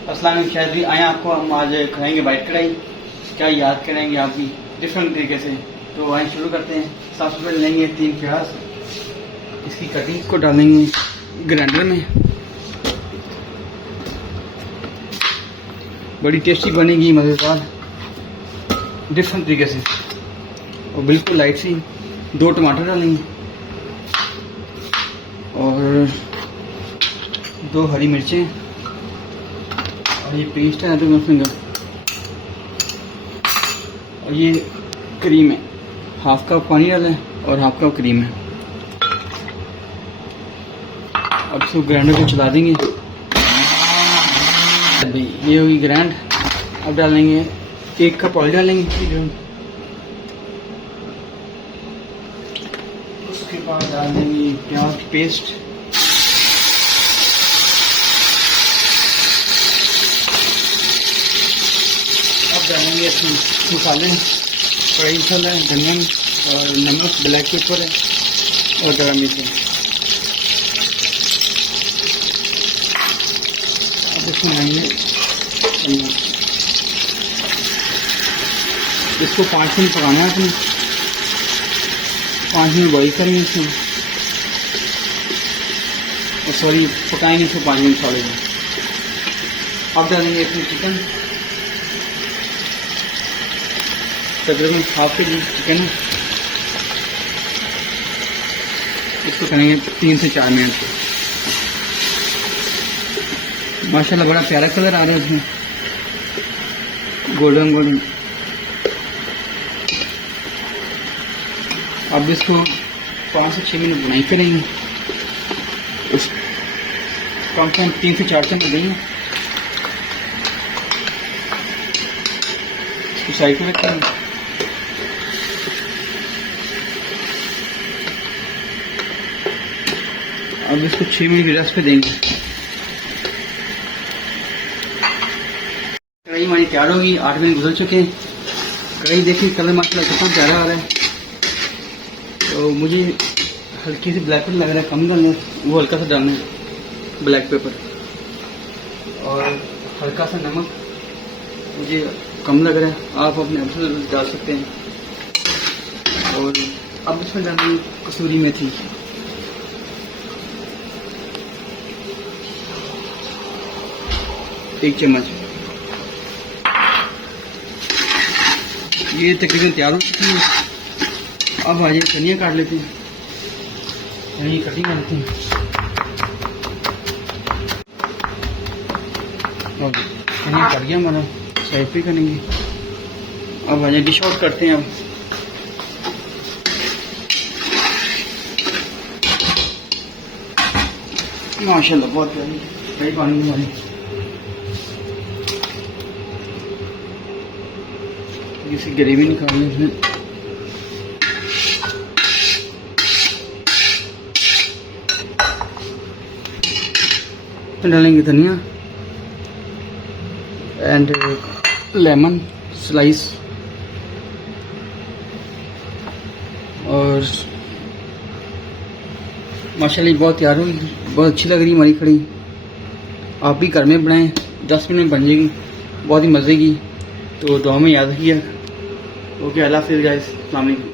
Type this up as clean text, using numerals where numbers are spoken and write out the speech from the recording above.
अस्सलाम वालेकुम शायद भी आए आपको हम आज खाएंगे वाइट कढ़ाई। क्या याद करेंगे आपकी डिफरेंट तरीके से। तो आए शुरू करते हैं। सबसे पहले लेंगे 3 प्याज, इसकी कटिंग को डालेंगे ग्राइंडर में। बड़ी टेस्टी बनेगी, मज़ेदार डिफरेंट तरीके से। और बिल्कुल लाइट सी 2 टमाटर डालेंगे और 2 हरी मिर्चें और ये पेस्ट है अदरक लहसुन का। और ये क्रीम है, हाफ कप पानी डालें और हाफ कप क्रीम है। अब इसको ग्राइंडर को चला देंगे। ये होगी ग्राइंड। अब डालेंगे 1 कप ऑयल डालेंगे। उसके बाद डाल देंगे प्याज की पेस्ट। अब डालेंगे इसमें मसाले, कढ़ाई मसाला है, धनिया और नमक, ब्लैक पेपर है और गरम मिर्च है। अब इसमें डालेंगे इसको 5 मिनट पकाना है। इसमें 5 मिनट बॉइल करेंगे इसमें, और सॉरी पकाएंगे इसको 5 मिनट साढ़े। अब डालेंगे इसमें चिकन, तकरीबन हाफ के जी चिकन है। इसको करेंगे 3 से 4 मिनट। माशाल्लाह बड़ा प्यारा कलर आ रहा है इसमें, गोल्डन गोल्डन। अब इसको 5 से 6 मिनट बुनाई करेंगे। इस कम से कम 3 से 4 चम्मच देंगे। इसको साइड पर रखेंगे। अब इसको 6 मिनट की रेस्ट पे देंगे। कढ़ाई हमारी तैयार होगी। 8 मिनट गुजर चुके हैं। कढ़ाई देखिए कलर माशाल्लाह कितना प्यारा आ रहा है। तो मुझे हल्की सी ब्लैक पेपर लग रहा है, कम डालना है, वो हल्का सा डालना है ब्लैक पेपर। और हल्का सा नमक मुझे कम लग रहा है, आप अपने आप से डाल सकते हैं। और अब इसमें डालनी कसूरी मेथी। एक चम्मच। ये तकरीबन तैयार हो चुकी है। अब आइए धनिया काट लेते हैं। धनिया कटिंग करते हैं। और धनिया कट गया हमारा, साइड पे करेंगे। अब आइए डिश आउट करते हैं। अब माशाल्लाह बहुत प्यारी कढ़ाई पानी हमारी। इसी ग्रेवी निकालनी है इसमें। डालेंगे धनिया एंड लेमन स्लाइस। और माशाल्लाह बहुत तैयार हुई, बहुत अच्छी लग रही हमारी कढ़ी। आप भी घर में बनाएं, 10 मिनट में बन जाएगी, बहुत ही मज़े की। तो दुआ में याद रखिए। ओके, अल्लाह हाफ़िज़ गाइस, अस्सलाम वालेकुम।